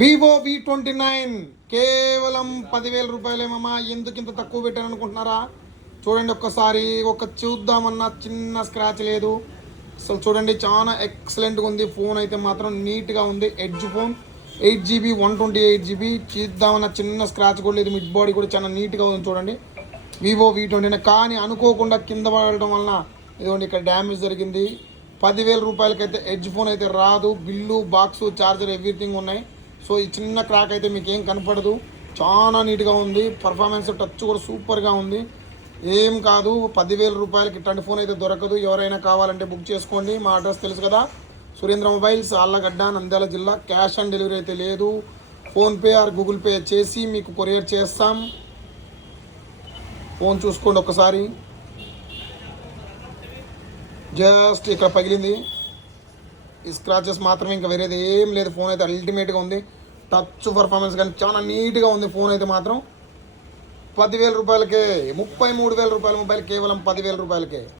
Vivo V29 కేవలం 10,000 రూపాయలేమమ్మా. ఎందుకు ఇంత తక్కువ పెట్టాను అనుకుంటున్నారా? చూడండి ఒక్కసారి, చూద్దామన్నా చిన్న స్క్రాచ్ లేదు అసలు. చూడండి చాలా ఎక్సలెంట్గా ఉంది. ఫోన్ అయితే మాత్రం నీట్గా ఉంది. Edge phone 8GB 128GB. చూద్దామన్నా చిన్న స్క్రాచ్ కూడా లేదు. మిడ్ బాడీ కూడా చాలా నీట్గా ఉంది. చూడండి వివో V29. కానీ అనుకోకుండా కింద పడడం వలన ఇదిగోండి ఇక్కడ డ్యామేజ్ జరిగింది. 10,000 రూపాయలకైతే ఎడ్జ్ ఫోన్ అయితే రాదు. బిల్లు, బాక్సు, ఛార్జర్ ఎవ్రీథింగ్ ఉన్నాయి. సో ఈ చిన్న క్రాక్ అయితే మీకు ఏం కనపడదు. చాలా నీట్గా ఉంది. పర్ఫార్మెన్స్ టచ్ కూడా సూపర్గా ఉంది. ఏం కాదు, 10,000 రూపాయలకి ఇట్లాంటి ఫోన్ అయితే దొరకదు. ఎవరైనా కావాలంటే బుక్ చేసుకోండి. మా అడ్రస్ తెలుసు కదా, సురేంద్ర మొబైల్స్, ఆళ్ళగడ్డ, నంద్యాల జిల్లా. క్యాష్ ఆన్ డెలివరీ అయితే లేదు. ఫోన్పే ఆర్ గూగుల్ పే చేసి మీకు కొరియర్ చేస్తాం. ఫోన్ చూసుకోండి ఒకసారి. జస్ట్ ఇక్కడ పగిలింది ఈ స్క్రాచెస్ మాత్రమే, ఇంకా వేరేది ఏం లేదు. ఫోన్ అయితే అల్టిమేట్గా ఉంది. టచ్ పర్ఫార్మెన్స్ కానీ చాలా నీట్గా ఉంది. ఫోన్ అయితే మాత్రం 10,000 రూపాయలకే, 33,000 రూపాయల మొబైల్ కేవలం 10,000 రూపాయలకే.